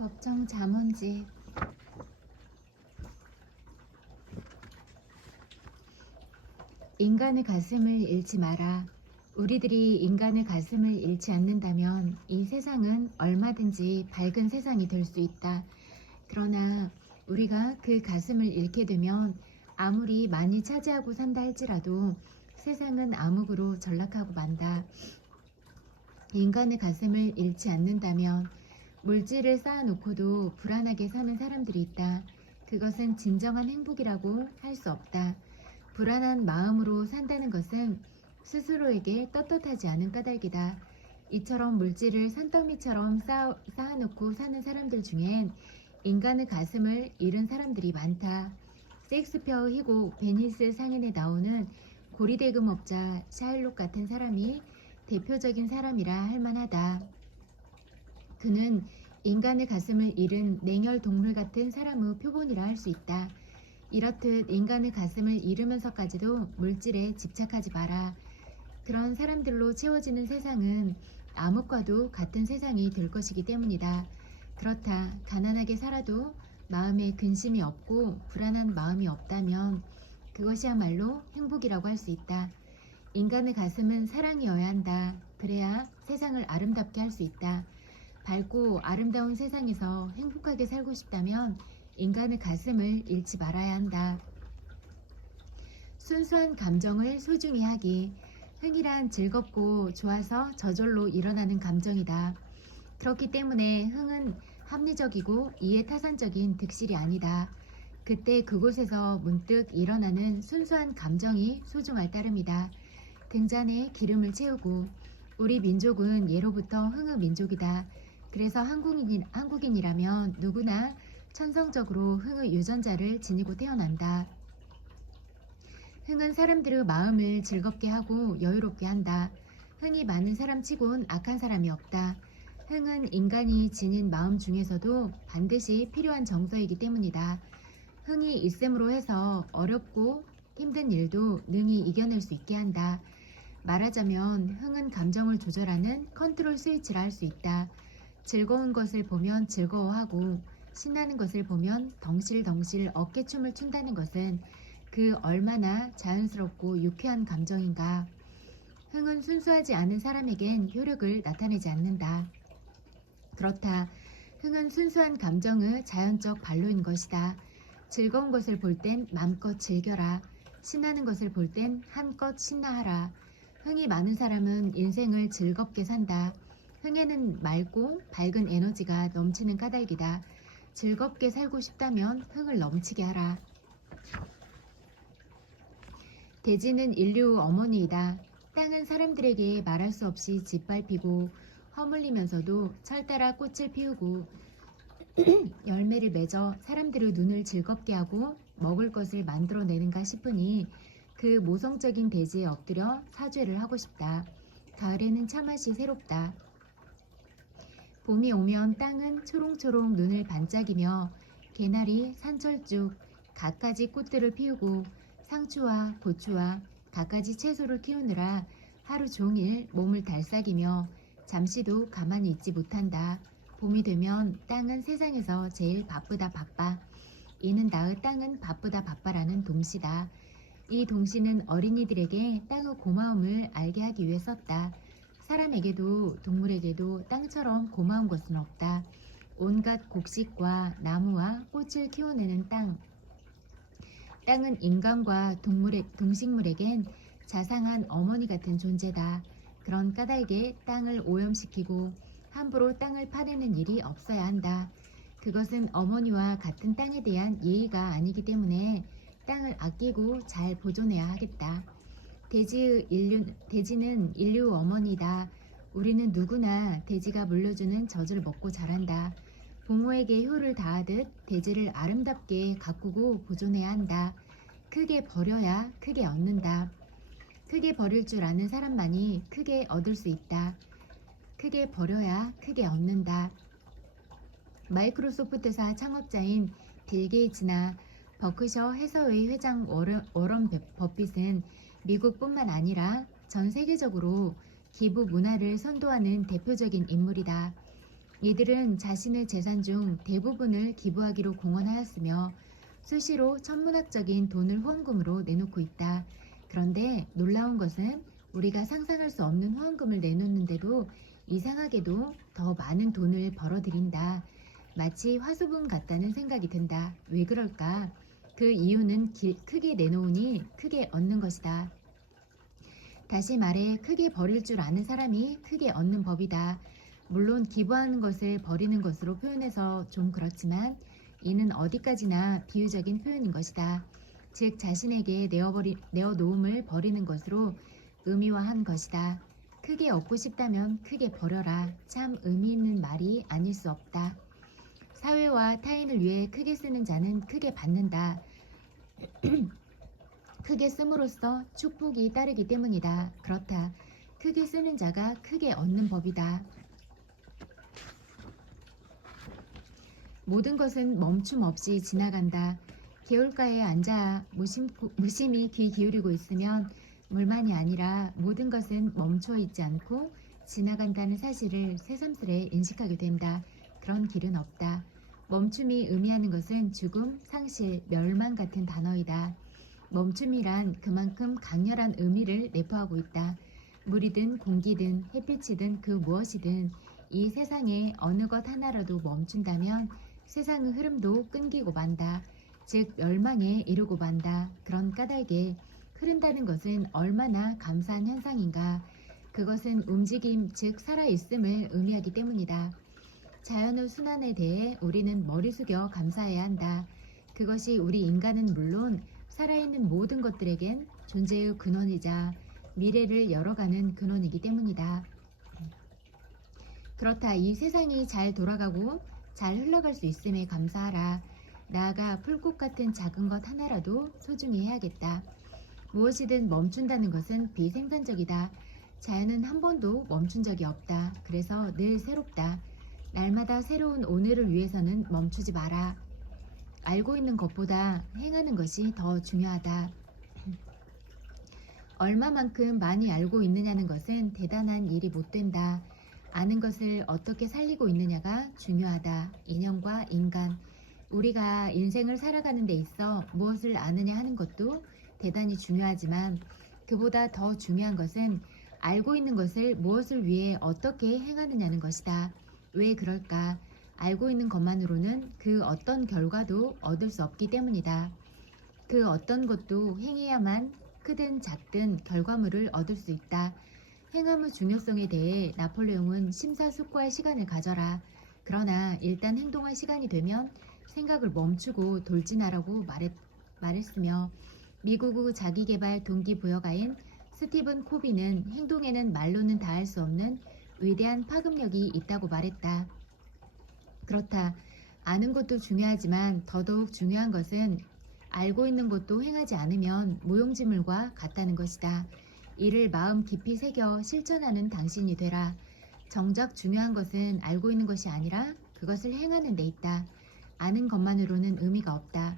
법정 잠언집. 인간의 가슴을 잃지 마라. 우리들이 인간의 가슴을 잃지 않는다면 이 세상은 얼마든지 밝은 세상이 될 수 있다. 그러나 우리가 그 가슴을 잃게 되면 아무리 많이 차지하고 산다 할지라도 세상은 암흑으로 전락하고 만다. 인간의 가슴을 잃지 않는다면 물질을 쌓아놓고도 불안하게 사는 사람들이 있다. 그것은 진정한 행복이라고 할 수 없다. 불안한 마음으로 산다는 것은 스스로에게 떳떳하지 않은 까닭이다. 이처럼 물질을 산더미처럼 쌓아놓고 사는 사람들 중엔 인간의 가슴을 잃은 사람들이 많다. 셰익스피어의 희곡 베니스 상인에 나오는 고리대금업자 샤일록 같은 사람이 대표적인 사람이라 할 만하다. 그는 인간의 가슴을 잃은 냉혈 동물 같은 사람의 표본이라 할 수 있다. 이렇듯 인간의 가슴을 잃으면서까지도 물질에 집착하지 마라. 그런 사람들로 채워지는 세상은 암흑과도 같은 세상이 될 것이기 때문이다. 그렇다. 가난하게 살아도 마음에 근심이 없고 불안한 마음이 없다면 그것이야말로 행복이라고 할 수 있다. 인간의 가슴은 사랑이어야 한다. 그래야 세상을 아름답게 할 수 있다. 밝고 아름다운 세상에서 행복하게 살고 싶다면 인간의 가슴을 잃지 말아야 한다. 순수한 감정을 소중히 하기. 흥이란 즐겁고 좋아서 저절로 일어나는 감정이다. 그렇기 때문에 흥은 합리적이고 이해타산적인 득실이 아니다. 그때 그곳에서 문득 일어나는 순수한 감정이 소중할 따름이다. 등잔에 기름을 채우고. 우리 민족은 예로부터 흥의 민족이다. 그래서 한국인이라면 누구나 천성적으로 흥의 유전자를 지니고 태어난다. 흥은 사람들의 마음을 즐겁게 하고 여유롭게 한다. 흥이 많은 사람 치곤 악한 사람이 없다. 흥은 인간이 지닌 마음 중에서도 반드시 필요한 정서이기 때문이다. 흥이 있음으로 해서 어렵고 힘든 일도 능히 이겨낼 수 있게 한다. 말하자면 흥은 감정을 조절하는 컨트롤 스위치라 할 수 있다. 즐거운 것을 보면 즐거워하고 신나는 것을 보면 덩실덩실 어깨춤을 춘다는 것은 그 얼마나 자연스럽고 유쾌한 감정인가. 흥은 순수하지 않은 사람에겐 효력을 나타내지 않는다. 그렇다. 흥은 순수한 감정의 자연적 반로인 것이다. 즐거운 것을 볼 땐 맘껏 즐겨라. 신나는 것을 볼 땐 한껏 신나하라. 흥이 많은 사람은 인생을 즐겁게 산다. 흥에는 맑고 밝은 에너지가 넘치는 까닭이다. 즐겁게 살고 싶다면 흥을 넘치게 하라. 대지는 인류 어머니이다. 땅은 사람들에게 말할 수 없이 짓밟히고 허물리면서도 철따라 꽃을 피우고 열매를 맺어 사람들의 눈을 즐겁게 하고 먹을 것을 만들어내는가 싶으니 그 모성적인 대지에 엎드려 사죄를 하고 싶다. 가을에는 차맛이 새롭다. 봄이 오면 땅은 초롱초롱 눈을 반짝이며 개나리, 산철쭉, 갖가지 꽃들을 피우고 상추와 고추와 갖가지 채소를 키우느라 하루 종일 몸을 달싹이며 잠시도 가만히 있지 못한다. 봄이 되면 땅은 세상에서 제일 바쁘다 바빠. 이는 나의 땅은 바쁘다 바빠라는 동시다. 이 동시는 어린이들에게 땅의 고마움을 알게 하기 위해 썼다. 사람에게도 동물에게도 땅처럼 고마운 것은 없다. 온갖 곡식과 나무와 꽃을 키워내는 땅. 땅은 인간과 동식물에겐 자상한 어머니 같은 존재다. 그런 까닭에 땅을 오염시키고 함부로 땅을 파내는 일이 없어야 한다. 그것은 어머니와 같은 땅에 대한 예의가 아니기 때문에 땅을 아끼고 잘 보존해야 하겠다. 대지는 인류 어머니다. 우리는 누구나 대지가 물려주는 젖을 먹고 자란다. 부모에게 효를 다하듯 대지를 아름답게 가꾸고 보존해야 한다. 크게 버려야 크게 얻는다. 크게 버릴 줄 아는 사람만이 크게 얻을 수 있다. 크게 버려야 크게 얻는다. 마이크로소프트사 창업자인 빌 게이츠나 버크셔 해서웨이 회장 워런 버핏은 미국뿐만 아니라 전 세계적으로 기부 문화를 선도하는 대표적인 인물이다. 이들은 자신의 재산 중 대부분을 기부하기로 공언하였으며 수시로 천문학적인 돈을 후원금으로 내놓고 있다. 그런데 놀라운 것은 우리가 상상할 수 없는 후원금을 내놓는데도 이상하게도 더 많은 돈을 벌어들인다. 마치 화수분 같다는 생각이 든다. 왜 그럴까? 그 이유는 크게 내놓으니 크게 얻는 것이다. 다시 말해 크게 버릴 줄 아는 사람이 크게 얻는 법이다. 물론 기부하는 것을 버리는 것으로 표현해서 좀 그렇지만 이는 어디까지나 비유적인 표현인 것이다. 즉 자신에게 내어놓음을 버리는 것으로 의미화한 것이다. 크게 얻고 싶다면 크게 버려라. 참 의미 있는 말이 아닐 수 없다. 사회와 타인을 위해 크게 쓰는 자는 크게 받는다. 크게 씀으로써 축복이 따르기 때문이다. 그렇다. 크게 쓰는 자가 크게 얻는 법이다. 모든 것은 멈춤 없이 지나간다. 개울가에 앉아 무심히 귀 기울이고 있으면 물만이 아니라 모든 것은 멈춰 있지 않고 지나간다는 사실을 새삼스레 인식하게 된다. 그런 길은 없다. 멈춤이 의미하는 것은 죽음, 상실, 멸망 같은 단어이다. 멈춤이란 그만큼 강렬한 의미를 내포하고 있다. 물이든 공기든 햇빛이든 그 무엇이든 이 세상에 어느 것 하나라도 멈춘다면 세상의 흐름도 끊기고 만다. 즉 멸망에 이르고 만다. 그런 까닭에 흐른다는 것은 얼마나 감사한 현상인가. 그것은 움직임, 즉 살아있음을 의미하기 때문이다. 자연의 순환에 대해 우리는 머리 숙여 감사해야 한다. 그것이 우리 인간은 물론 살아있는 모든 것들에겐 존재의 근원이자 미래를 열어가는 근원이기 때문이다. 그렇다. 이 세상이 잘 돌아가고 잘 흘러갈 수 있음에 감사하라. 나아가 풀꽃 같은 작은 것 하나라도 소중히 해야겠다. 무엇이든 멈춘다는 것은 비생산적이다. 자연은 한 번도 멈춘 적이 없다. 그래서 늘 새롭다. 날마다 새로운 오늘을 위해서는 멈추지 마라. 알고 있는 것보다 행하는 것이 더 중요하다. 얼마만큼 많이 알고 있느냐는 것은 대단한 일이 못 된다. 아는 것을 어떻게 살리고 있느냐가 중요하다. 인연과 인간. 우리가 인생을 살아가는 데 있어 무엇을 아느냐 하는 것도 대단히 중요하지만 그보다 더 중요한 것은 알고 있는 것을 무엇을 위해 어떻게 행하느냐는 것이다. 왜 그럴까? 알고 있는 것만으로는 그 어떤 결과도 얻을 수 없기 때문이다. 그 어떤 것도 행해야만 크든 작든 결과물을 얻을 수 있다. 행함의 중요성에 대해 나폴레옹은 심사숙고할 시간을 가져라. 그러나 일단 행동할 시간이 되면 생각을 멈추고 돌진하라고 말했으며 미국의 자기개발 동기부여가인 스티븐 코비는 행동에는 말로는 다할 수 없는 위대한 파급력이 있다고 말했다. 그렇다. 아는 것도 중요하지만 더더욱 중요한 것은 알고 있는 것도 행하지 않으면 무용지물과 같다는 것이다. 이를 마음 깊이 새겨 실천하는 당신이 되라. 정작 중요한 것은 알고 있는 것이 아니라 그것을 행하는 데 있다. 아는 것만으로는 의미가 없다.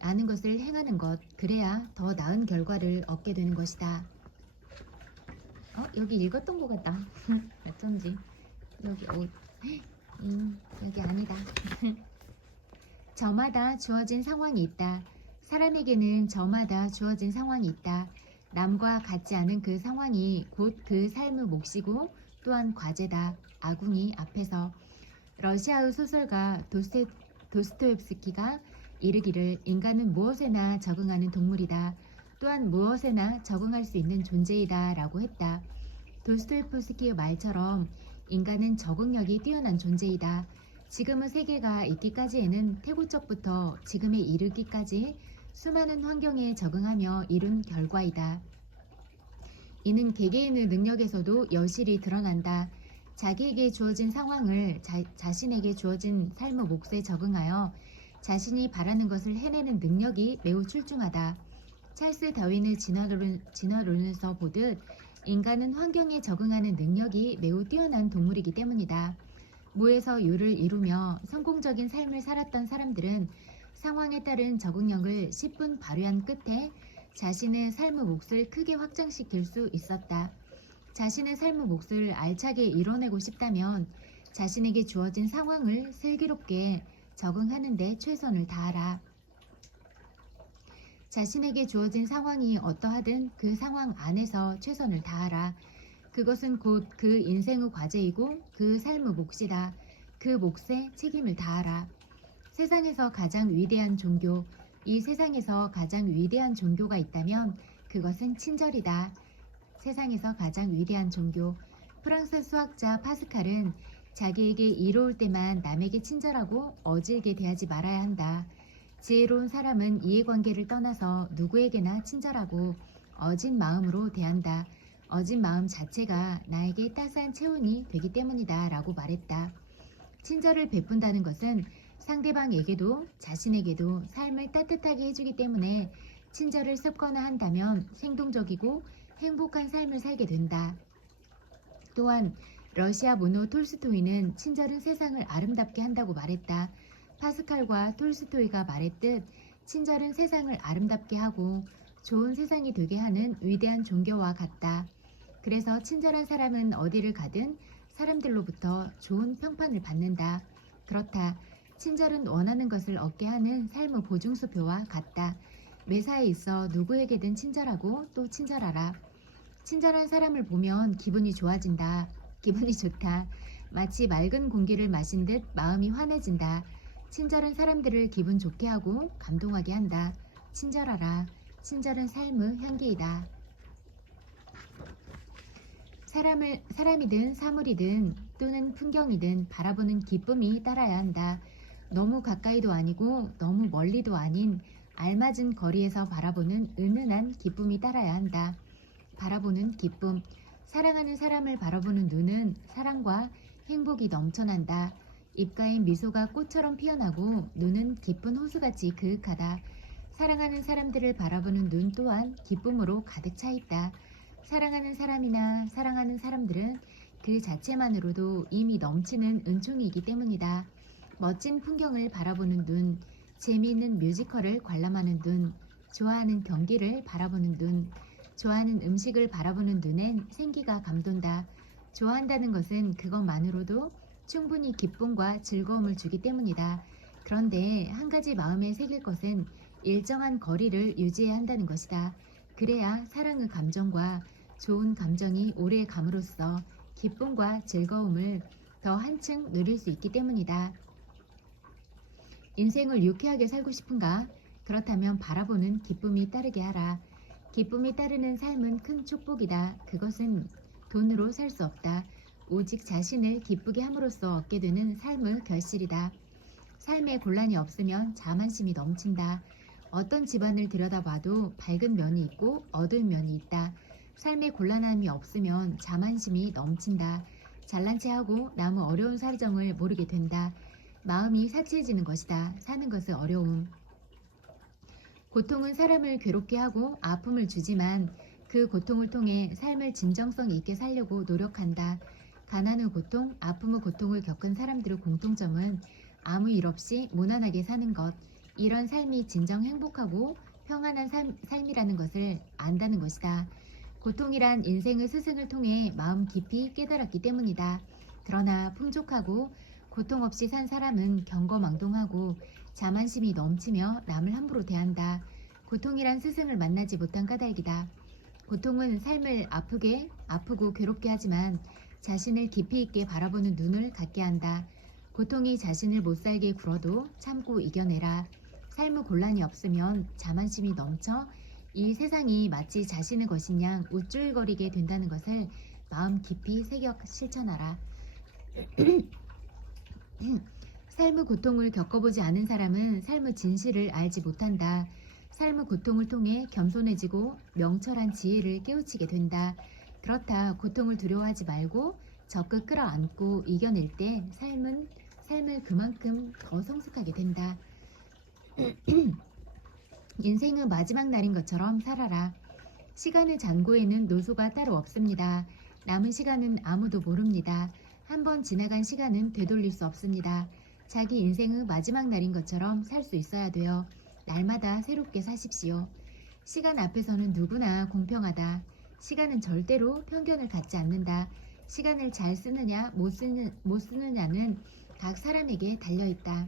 아는 것을 행하는 것, 그래야 더 나은 결과를 얻게 되는 것이다. 여기 읽었던 것 같다. 어쩐지. 여기 여기 아니다. 저마다 주어진 상황이 있다. 사람에게는 저마다 주어진 상황이 있다. 남과 같지 않은 그 상황이 곧 그 삶의 몫이고 또한 과제다. 아궁이 앞에서 러시아의 소설가 도스토옙스키가 이르기를 인간은 무엇에나 적응하는 동물이다. 또한 무엇에나 적응할 수 있는 존재이다 라고 했다. 도스토옙스키의 말처럼 인간은 적응력이 뛰어난 존재이다. 지금의 세계가 있기까지에는 태고적부터 지금에 이르기까지 수많은 환경에 적응하며 이룬 결과이다. 이는 개개인의 능력에서도 여실히 드러난다. 자기에게 주어진 상황을 자신에게 주어진 삶의 몫에 적응하여 자신이 바라는 것을 해내는 능력이 매우 출중하다. 찰스 다윈의 진화론에서 보듯 인간은 환경에 적응하는 능력이 매우 뛰어난 동물이기 때문이다. 무에서 유를 이루며 성공적인 삶을 살았던 사람들은 상황에 따른 적응력을 10분 발휘한 끝에 자신의 삶의 몫을 크게 확장시킬 수 있었다. 자신의 삶의 몫을 알차게 이뤄내고 싶다면 자신에게 주어진 상황을 슬기롭게 적응하는 데 최선을 다하라. 자신에게 주어진 상황이 어떠하든 그 상황 안에서 최선을 다하라. 그것은 곧 그 인생의 과제이고 그 삶의 몫이다. 그 몫에 책임을 다하라. 세상에서 가장 위대한 종교, 이 세상에서 가장 위대한 종교가 있다면 그것은 친절이다. 세상에서 가장 위대한 종교. 프랑스 수학자 파스칼은 자기에게 이로울 때만 남에게 친절하고 어질게 대하지 말아야 한다. 지혜로운 사람은 이해관계를 떠나서 누구에게나 친절하고 어진 마음으로 대한다. 어진 마음 자체가 나에게 따스한 체온이 되기 때문이다 라고 말했다. 친절을 베푼다는 것은 상대방에게도 자신에게도 삶을 따뜻하게 해주기 때문에 친절을 습관화 한다면 생동적이고 행복한 삶을 살게 된다. 또한 러시아 문호 톨스토이는 친절은 세상을 아름답게 한다고 말했다. 파스칼과 톨스토이가 말했듯 친절은 세상을 아름답게 하고 좋은 세상이 되게 하는 위대한 종교와 같다. 그래서 친절한 사람은 어디를 가든 사람들로부터 좋은 평판을 받는다. 그렇다. 친절은 원하는 것을 얻게 하는 삶의 보증수표와 같다. 매사에 있어 누구에게든 친절하고 또 친절하라. 친절한 사람을 보면 기분이 좋아진다. 기분이 좋다. 마치 맑은 공기를 마신 듯 마음이 환해진다. 친절한 사람들을 기분 좋게 하고 감동하게 한다. 친절하라. 친절은 삶의 향기이다. 사람이든 사물이든 또는 풍경이든 바라보는 기쁨이 따라야 한다. 너무 가까이도 아니고 너무 멀리도 아닌 알맞은 거리에서 바라보는 은은한 기쁨이 따라야 한다. 바라보는 기쁨. 사랑하는 사람을 바라보는 눈은 사랑과 행복이 넘쳐난다. 입가엔 미소가 꽃처럼 피어나고 눈은 기쁜 호수같이 그윽하다. 사랑하는 사람들을 바라보는 눈 또한 기쁨으로 가득 차 있다. 사랑하는 사람이나 사랑하는 사람들은 그 자체만으로도 이미 넘치는 은총이기 때문이다. 멋진 풍경을 바라보는 눈, 재미있는 뮤지컬을 관람하는 눈, 좋아하는 경기를 바라보는 눈, 좋아하는 음식을 바라보는 눈엔 생기가 감돈다. 좋아한다는 것은 그것만으로도 충분히 기쁨과 즐거움을 주기 때문이다. 그런데 한 가지 마음에 새길 것은 일정한 거리를 유지해야 한다는 것이다. 그래야 사랑의 감정과 좋은 감정이 오래 감으로써 기쁨과 즐거움을 더 한층 누릴 수 있기 때문이다. 인생을 유쾌하게 살고 싶은가? 그렇다면 바라보는 기쁨이 따르게 하라. 기쁨이 따르는 삶은 큰 축복이다. 그것은 돈으로 살 수 없다. 오직 자신을 기쁘게 함으로써 얻게 되는 삶의 결실이다. 삶에 곤란이 없으면 자만심이 넘친다. 어떤 집안을 들여다봐도 밝은 면이 있고 어두운 면이 있다. 삶에 곤란함이 없으면 자만심이 넘친다. 잘난 체하고 너무 어려운 사정을 모르게 된다. 마음이 사치해지는 것이다. 사는 것의 어려움. 고통은 사람을 괴롭게 하고 아픔을 주지만 그 고통을 통해 삶을 진정성 있게 살려고 노력한다. 가난의 고통, 아픔의 고통을 겪은 사람들의 공통점은 아무 일 없이 무난하게 사는 것, 이런 삶이 진정 행복하고 평안한 삶이라는 것을 안다는 것이다. 고통이란 인생의 스승을 통해 마음 깊이 깨달았기 때문이다. 그러나 풍족하고 고통 없이 산 사람은 경거망동하고 자만심이 넘치며 남을 함부로 대한다. 고통이란 스승을 만나지 못한 까닭이다. 고통은 삶을 아프고 괴롭게 하지만 자신을 깊이 있게 바라보는 눈을 갖게 한다. 고통이 자신을 못살게 굴어도 참고 이겨내라. 삶의 곤란이 없으면 자만심이 넘쳐 이 세상이 마치 자신의 것인 양 우쭐거리게 된다는 것을 마음 깊이 새겨 실천하라. 삶의 고통을 겪어보지 않은 사람은 삶의 진실을 알지 못한다. 삶의 고통을 통해 겸손해지고 명철한 지혜를 깨우치게 된다. 그렇다. 고통을 두려워하지 말고 적극 끌어안고 이겨낼 때 삶을 그만큼 더 성숙하게 된다. 인생의 마지막 날인 것처럼 살아라. 시간의 잔고에는 노소가 따로 없습니다. 남은 시간은 아무도 모릅니다. 한번 지나간 시간은 되돌릴 수 없습니다. 자기 인생의 마지막 날인 것처럼 살 수 있어야 돼요. 날마다 새롭게 사십시오. 시간 앞에서는 누구나 공평하다. 시간은 절대로 편견을 갖지 않는다. 시간을 잘 쓰느냐 못 쓰느냐는 각 사람에게 달려있다.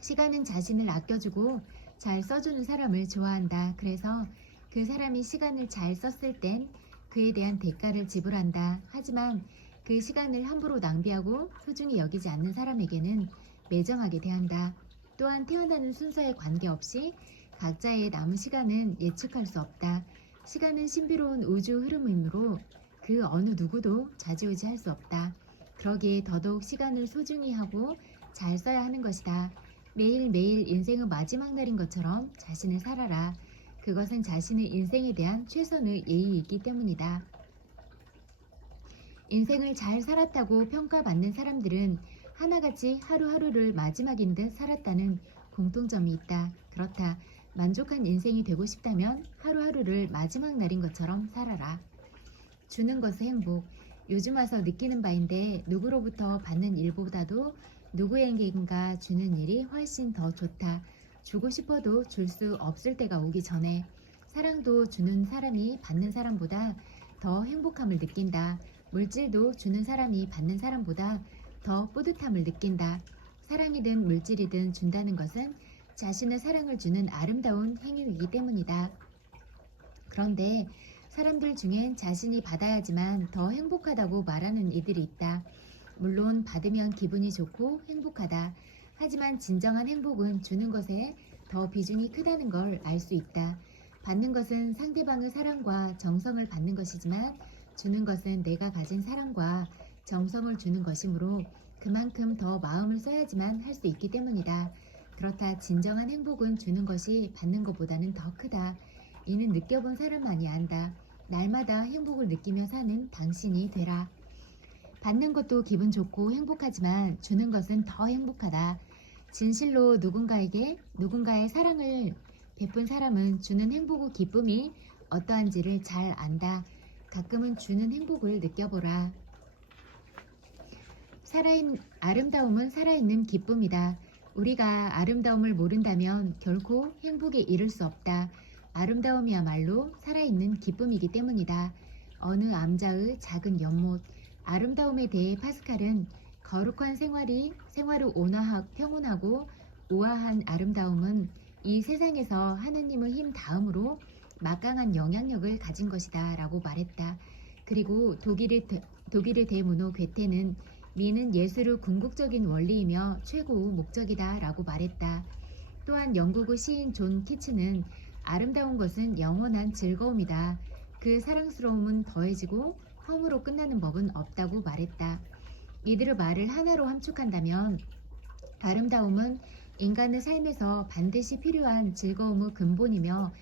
시간은 자신을 아껴주고 잘 써주는 사람을 좋아한다. 그래서 그 사람이 시간을 잘 썼을 땐 그에 대한 대가를 지불한다. 하지만 그 시간을 함부로 낭비하고 소중히 여기지 않는 사람에게는 매정하게 대한다. 또한 태어나는 순서에 관계없이 각자의 남은 시간은 예측할 수 없다. 시간은 신비로운 우주 흐름이므로 그 어느 누구도 좌지우지할 수 없다. 그러기에 더더욱 시간을 소중히 하고 잘 써야 하는 것이다. 매일매일 인생의 마지막 날인 것처럼 자신을 살아라. 그것은 자신의 인생에 대한 최선의 예의이기 때문이다. 인생을 잘 살았다고 평가받는 사람들은 하나같이 하루하루를 마지막인 듯 살았다는 공통점이 있다. 그렇다. 만족한 인생이 되고 싶다면 하루하루를 마지막 날인 것처럼 살아라. 주는 것은 행복. 요즘 와서 느끼는 바인데 누구로부터 받는 일보다도 누구에게인가 주는 일이 훨씬 더 좋다. 주고 싶어도 줄 수 없을 때가 오기 전에 사랑도 주는 사람이 받는 사람보다 더 행복함을 느낀다. 물질도 주는 사람이 받는 사람보다 더 뿌듯함을 느낀다. 사랑이든 물질이든 준다는 것은 자신의 사랑을 주는 아름다운 행위이기 때문이다. 그런데 사람들 중엔 자신이 받아야지만 더 행복하다고 말하는 이들이 있다. 물론 받으면 기분이 좋고 행복하다. 하지만 진정한 행복은 주는 것에 더 비중이 크다는 걸 알 수 있다. 받는 것은 상대방의 사랑과 정성을 받는 것이지만 주는 것은 내가 가진 사랑과 정성을 주는 것이므로 그만큼 더 마음을 써야지만 할 수 있기 때문이다. 그렇다. 진정한 행복은 주는 것이 받는 것보다는 더 크다. 이는 느껴본 사람만이 안다. 날마다 행복을 느끼며 사는 당신이 되라. 받는 것도 기분 좋고 행복하지만 주는 것은 더 행복하다. 진실로 누군가의 사랑을 베푼 사람은 주는 행복의 기쁨이 어떠한지를 잘 안다. 가끔은 주는 행복을 느껴보라. 아름다움은 살아있는 기쁨이다. 우리가 아름다움을 모른다면 결코 행복에 이를 수 없다. 아름다움이야말로 살아있는 기쁨이기 때문이다. 어느 암자의 작은 연못. 아름다움에 대해 파스칼은 거룩한 생활의 평온하고 우아한 아름다움은 이 세상에서 하느님의 힘 다음으로 막강한 영향력을 가진 것이다 라고 말했다. 그리고 독일의 대문호 괴테는 미는 예술의 궁극적인 원리이며 최고의 목적이다 라고 말했다. 또한 영국의 시인 존 키츠는 아름다운 것은 영원한 즐거움이다. 그 사랑스러움은 더해지고 허무로 끝나는 법은 없다고 말했다. 이들의 말을 하나로 함축한다면 아름다움은 인간의 삶에서 반드시 필요한 즐거움의 근본이며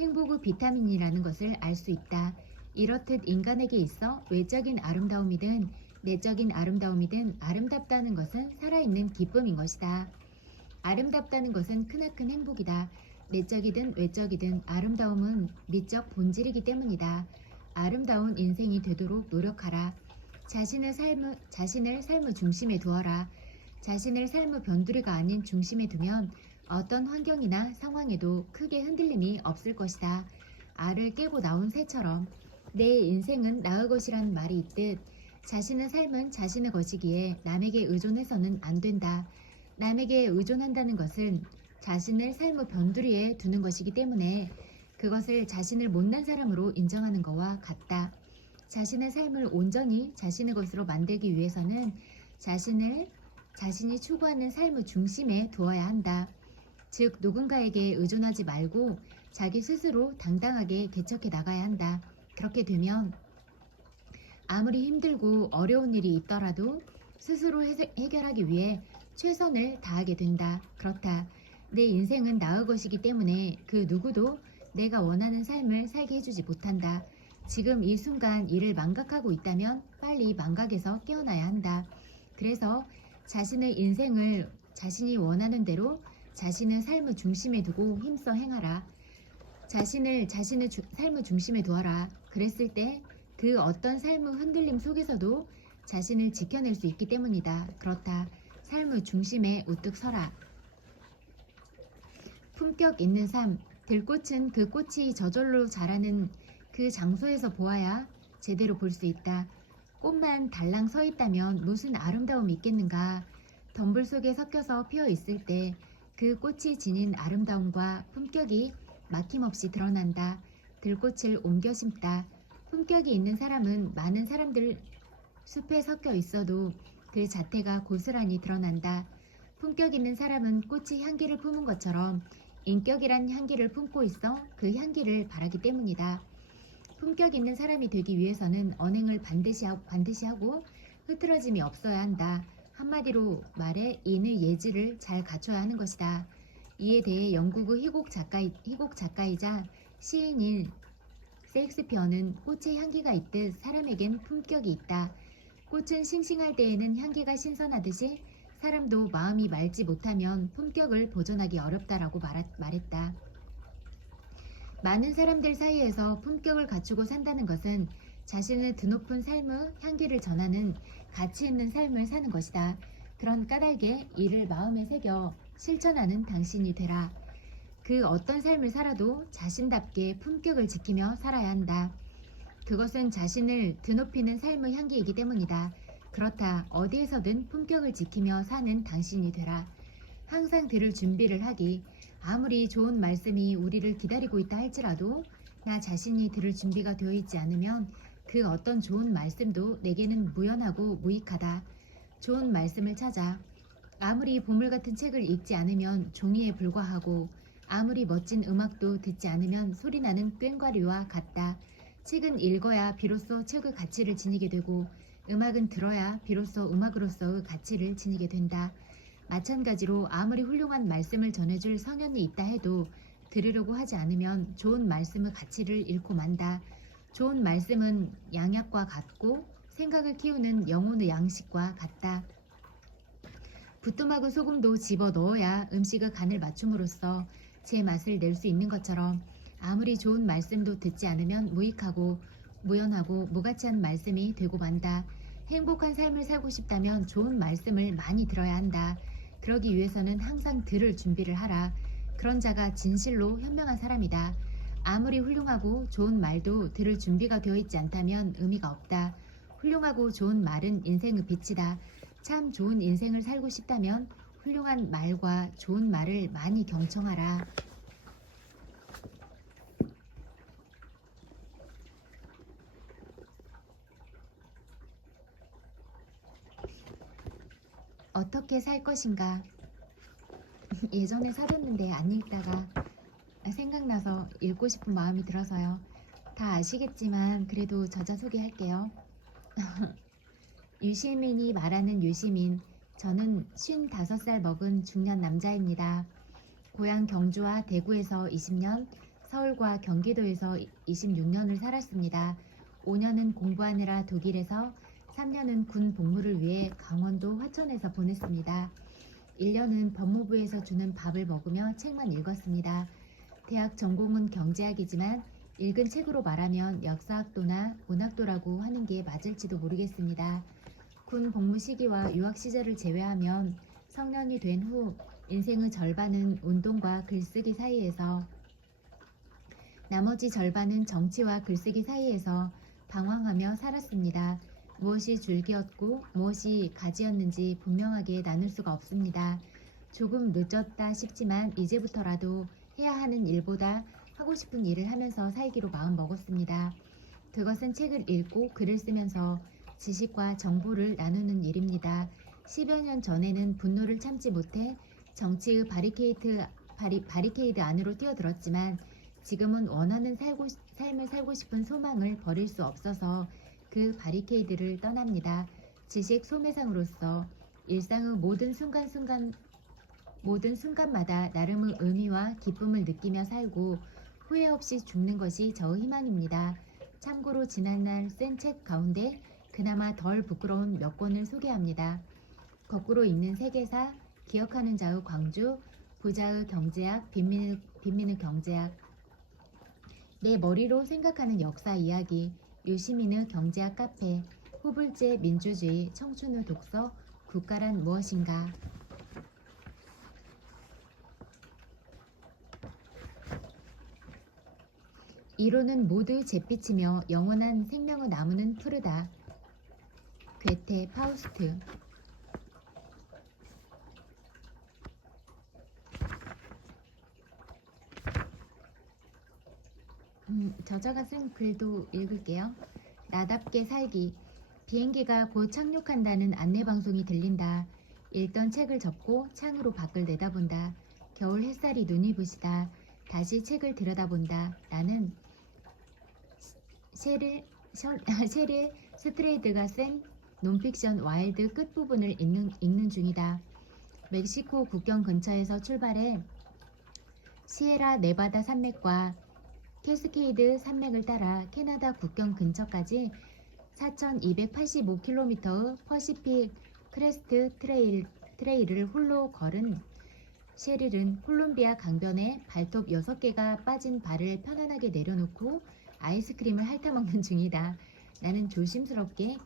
행복의 비타민이라는 것을 알 수 있다. 이렇듯 인간에게 있어 외적인 아름다움이든 내적인 아름다움이든 아름답다는 것은 살아있는 기쁨인 것이다. 아름답다는 것은 크나큰 행복이다. 내적이든 외적이든 아름다움은 미적 본질이기 때문이다. 아름다운 인생이 되도록 노력하라. 자신을 삶의 중심에 두어라. 자신을 삶의 변두리가 아닌 중심에 두면 어떤 환경이나 상황에도 크게 흔들림이 없을 것이다. 알을 깨고 나온 새처럼 내 인생은 나의 것이란 말이 있듯 자신의 삶은 자신의 것이기에 남에게 의존해서는 안 된다. 남에게 의존한다는 것은 자신을 삶의 변두리에 두는 것이기 때문에 그것을 자신을 못난 사람으로 인정하는 것과 같다. 자신의 삶을 온전히 자신의 것으로 만들기 위해서는 자신이 추구하는 삶의 중심에 두어야 한다. 즉 누군가에게 의존하지 말고 자기 스스로 당당하게 개척해 나가야 한다. 그렇게 되면 아무리 힘들고 어려운 일이 있더라도 스스로 해결하기 위해 최선을 다하게 된다. 그렇다. 내 인생은 나의 것이기 때문에 그 누구도 내가 원하는 삶을 살게 해주지 못한다. 지금 이 순간 일을 망각하고 있다면 빨리 망각에서 깨어나야 한다. 그래서 자신의 인생을 자신이 원하는 대로 자신의 삶의 중심에 두고 힘써 행하라. 자신의 삶의 중심에 두어라. 그랬을 때 그 어떤 삶의 흔들림 속에서도 자신을 지켜낼 수 있기 때문이다. 그렇다. 삶의 중심에 우뚝 서라. 품격 있는 삶. 들꽃은 그 꽃이 저절로 자라는 그 장소에서 보아야 제대로 볼 수 있다. 꽃만 달랑 서 있다면 무슨 아름다움이 있겠는가. 덤불 속에 섞여서 피어 있을 때 그 꽃이 지닌 아름다움과 품격이 막힘없이 드러난다. 들꽃을 옮겨 심다. 품격이 있는 사람은 많은 사람들 숲에 섞여 있어도 그 자태가 고스란히 드러난다. 품격 있는 사람은 꽃이 향기를 품은 것처럼 인격이란 향기를 품고 있어 그 향기를 바라기 때문이다. 품격 있는 사람이 되기 위해서는 언행을 반드시 하고 흐트러짐이 없어야 한다. 한마디로 말해 인의 예지를 잘 갖춰야 하는 것이다. 이에 대해 영국의 희곡 작가이자 시인인 셰익스피어는 꽃의 향기가 있듯 사람에겐 품격이 있다. 꽃은 싱싱할 때에는 향기가 신선하듯이 사람도 마음이 맑지 못하면 품격을 보존하기 어렵다라고 말했다. 많은 사람들 사이에서 품격을 갖추고 산다는 것은 자신의 드높은 삶의 향기를 전하는 가치 있는 삶을 사는 것이다. 그런 까닭에 이를 마음에 새겨 실천하는 당신이 되라. 그 어떤 삶을 살아도 자신답게 품격을 지키며 살아야 한다. 그것은 자신을 드높이는 삶의 향기이기 때문이다. 그렇다. 어디에서든 품격을 지키며 사는 당신이 되라. 항상 들을 준비를 하기. 아무리 좋은 말씀이 우리를 기다리고 있다 할지라도 나 자신이 들을 준비가 되어 있지 않으면 그 어떤 좋은 말씀도 내게는 무연하고 무익하다. 좋은 말씀을 찾아. 아무리 보물 같은 책을 읽지 않으면 종이에 불과하고 아무리 멋진 음악도 듣지 않으면 소리나는 꽹과리와 같다. 책은 읽어야 비로소 책의 가치를 지니게 되고 음악은 들어야 비로소 음악으로서의 가치를 지니게 된다. 마찬가지로 아무리 훌륭한 말씀을 전해줄 성현이 있다 해도 들으려고 하지 않으면 좋은 말씀의 가치를 잃고 만다. 좋은 말씀은 양약과 같고 생각을 키우는 영혼의 양식과 같다. 부뚜막의 소금도 집어 넣어야 음식의 간을 맞춤으로써 제 맛을 낼 수 있는 것처럼 아무리 좋은 말씀도 듣지 않으면 무익하고 무연하고 무가치한 말씀이 되고 만다. 행복한 삶을 살고 싶다면 좋은 말씀을 많이 들어야 한다. 그러기 위해서는 항상 들을 준비를 하라. 그런 자가 진실로 현명한 사람이다. 아무리 훌륭하고 좋은 말도 들을 준비가 되어 있지 않다면 의미가 없다. 훌륭하고 좋은 말은 인생의 빛이다. 참 좋은 인생을 살고 싶다면 훌륭한 말과 좋은 말을 많이 경청하라. 어떻게 살 것인가? 예전에 사뒀는데 안 읽다가 생각나서 읽고 싶은 마음이 들어서요. 다 아시겠지만 그래도 저자 소개할게요. 유시민이 말하는 유시민. 저는 55살 먹은 중년 남자입니다. 고향 경주와 대구에서 20년, 서울과 경기도에서 26년을 살았습니다. 5년은 공부하느라 독일에서, 3년은 군 복무를 위해 강원도 화천에서 보냈습니다. 1년은 법무부에서 주는 밥을 먹으며 책만 읽었습니다. 대학 전공은 경제학이지만 읽은 책으로 말하면 역사학도나 문학도라고 하는 게 맞을지도 모르겠습니다. 군 복무 시기와 유학 시절을 제외하면 성년이 된 후 인생의 절반은 운동과 글쓰기 사이에서, 나머지 절반은 정치와 글쓰기 사이에서 방황하며 살았습니다. 무엇이 줄기였고 무엇이 가지였는지 분명하게 나눌 수가 없습니다. 조금 늦었다 싶지만 이제부터라도 해야 하는 일보다 하고 싶은 일을 하면서 살기로 마음 먹었습니다. 그것은 책을 읽고 글을 쓰면서 지식과 정보를 나누는 일입니다. 10여 년 전에는 분노를 참지 못해 정치의 바리케이드 안으로 뛰어들었지만 지금은 원하는 삶을 살고 싶은 소망을 버릴 수 없어서 그 바리케이드를 떠납니다. 지식 소매상으로서 일상의 모든 순간마다 나름의 의미와 기쁨을 느끼며 살고 후회 없이 죽는 것이 저의 희망입니다. 참고로 지난날 쓴 책 가운데 그나마 덜 부끄러운 몇 권을 소개합니다. 거꾸로 읽는 세계사, 기억하는 자의 광주, 부자의 경제학, 빈민의 경제학, 내 머리로 생각하는 역사 이야기, 유시민의 경제학 카페, 후불제 민주주의, 청춘의 독서, 국가란 무엇인가. 이론은 모두 잿빛이며 영원한 생명의 나무는 푸르다. 괴테, 파우스트. 저자가 쓴 글도 읽을게요. 나답게 살기. 비행기가 곧 착륙한다는 안내방송이 들린다. 읽던 책을 접고 창으로 밖을 내다본다. 겨울 햇살이 눈이 부시다. 다시 책을 들여다본다. 나는 셰릴 스트레이드가 쓴 논픽션 와일드 끝부분을 읽는 중이다. 멕시코 국경 근처에서 출발해 시에라 네바다 산맥과 캐스케이드 산맥을 따라 캐나다 국경 근처까지 4,285km의 퍼시픽 크레스트 트레일을 홀로 걸은 셰릴은 콜롬비아 강변에 발톱 6개가 빠진 발을 편안하게 내려놓고 아이스크림을 핥아먹는 중이다. 나는 조심스럽게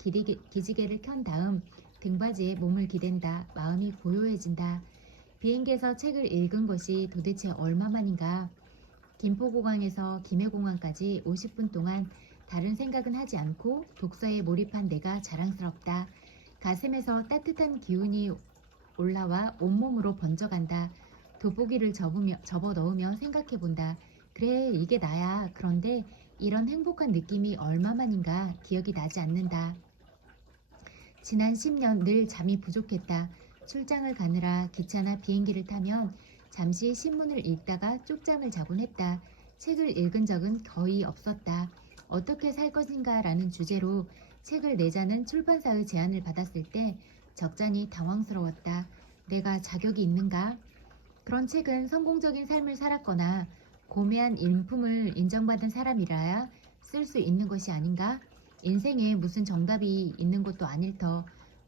기지개를 켠 다음 등받이에 몸을 기댄다. 마음이 고요해진다. 비행기에서 책을 읽은 것이 도대체 얼마만인가. 김포공항에서 김해공항까지 50분 동안 다른 생각은 하지 않고 독서에 몰입한 내가 자랑스럽다. 가슴에서 따뜻한 기운이 올라와 온몸으로 번져간다. 돋보기를 접어 넣으며 생각해본다. 그래, 이게 나야. 그런데 이런 행복한 느낌이 얼마만인가 기억이 나지 않는다. 지난 10년 늘 잠이 부족했다. 출장을 가느라 기차나 비행기를 타면 잠시 신문을 읽다가 쪽잠을 자곤 했다. 책을 읽은 적은 거의 없었다. 어떻게 살 것인가 라는 주제로 책을 내자는 출판사의 제안을 받았을 때 적잖이 당황스러웠다. 내가 자격이 있는가? 그런 책은 성공적인 삶을 살았거나 고매한 인품을 인정받은 사람이라야 쓸 수 있는 것이 아닌가? 인생에 무슨 정답이 있는 것도 아닐 터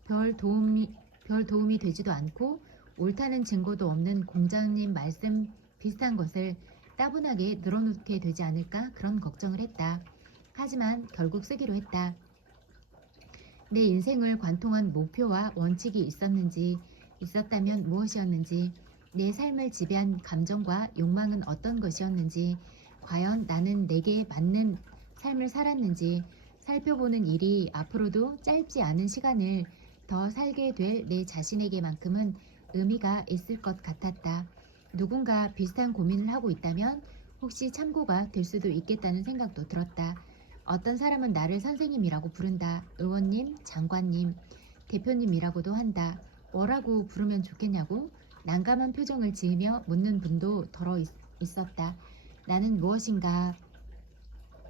별 도움이 되지도 않고 옳다는 증거도 없는 공자님 말씀 비슷한 것을 따분하게 늘어놓게 되지 않을까 그런 걱정을 했다. 하지만 결국 쓰기로 했다. 내 인생을 관통한 목표와 원칙이 있었다면 무엇이었는지, 내 삶을 지배한 감정과 욕망은 어떤 것이었는지, 과연 나는 내게 맞는 삶을 살았는지 살펴보는 일이 앞으로도 짧지 않은 시간을 더 살게 될 내 자신에게만큼은 의미가 있을 것 같았다. 누군가 비슷한 고민을 하고 있다면 혹시 참고가 될 수도 있겠다는 생각도 들었다. 어떤 사람은 나를 선생님이라고 부른다. 의원님, 장관님, 대표님이라고도 한다. 뭐라고 부르면 좋겠냐고 난감한 표정을 지으며 묻는 분도 덜어 있었다. 나는 무엇인가,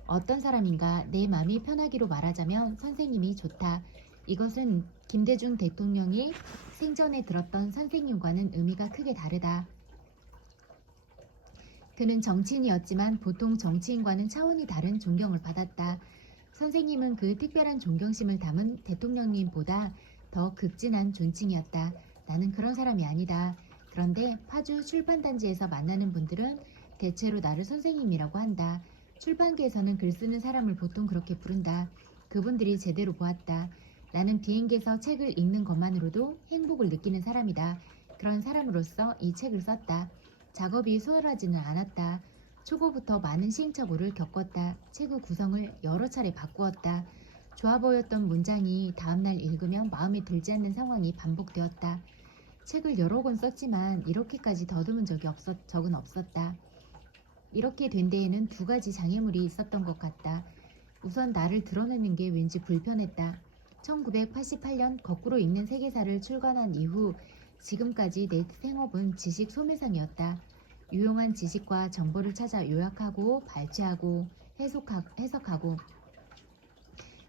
어떤 사람인가, 내 마음이 편하기로 말하자면 선생님이 좋다. 이것은 김대중 대통령이 생전에 들었던 선생님과는 의미가 크게 다르다. 그는 정치인이었지만 보통 정치인과는 차원이 다른 존경을 받았다. 선생님은 그 특별한 존경심을 담은 대통령님보다 더 극진한 존칭이었다. 나는 그런 사람이 아니다. 그런데 파주 출판단지에서 만나는 분들은 대체로 나를 선생님이라고 한다. 출판계에서는 글 쓰는 사람을 보통 그렇게 부른다. 그분들이 제대로 보았다. 나는 비행기에서 책을 읽는 것만으로도 행복을 느끼는 사람이다. 그런 사람으로서 이 책을 썼다. 작업이 수월하지는 않았다. 초고부터 많은 시행착오를 겪었다. 책의 구성을 여러 차례 바꾸었다. 좋아 보였던 문장이 다음날 읽으면 마음에 들지 않는 상황이 반복되었다. 책을 여러 권 썼지만 이렇게까지 더듬은 적은 없었다. 이렇게 된 데에는 두 가지 장애물이 있었던 것 같다. 우선 나를 드러내는 게 왠지 불편했다. 1988년 거꾸로 읽는 세계사를 출간한 이후 지금까지 내 생업은 지식 소매상이었다. 유용한 지식과 정보를 찾아 요약하고 발췌하고 해석하고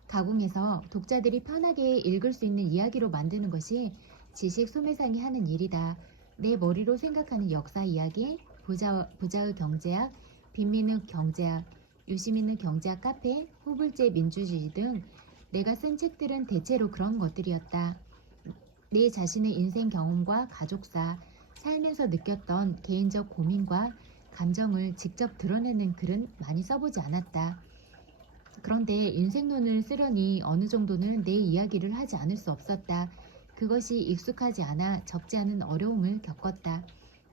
가공해서 독자들이 편하게 읽을 수 있는 이야기로 만드는 것이 지식 소매상이 하는 일이다. 내 머리로 생각하는 역사 이야기, 부자의 경제학, 빈민의 경제학, 유시민의 경제학 카페, 후불제 민주주의 등 내가 쓴 책들은 대체로 그런 것들이었다. 내 자신의 인생 경험과 가족사, 살면서 느꼈던 개인적 고민과 감정을 직접 드러내는 글은 많이 써보지 않았다. 그런데 인생론을 쓰려니 어느 정도는 내 이야기를 하지 않을 수 없었다. 그것이 익숙하지 않아 적지 않은 어려움을 겪었다.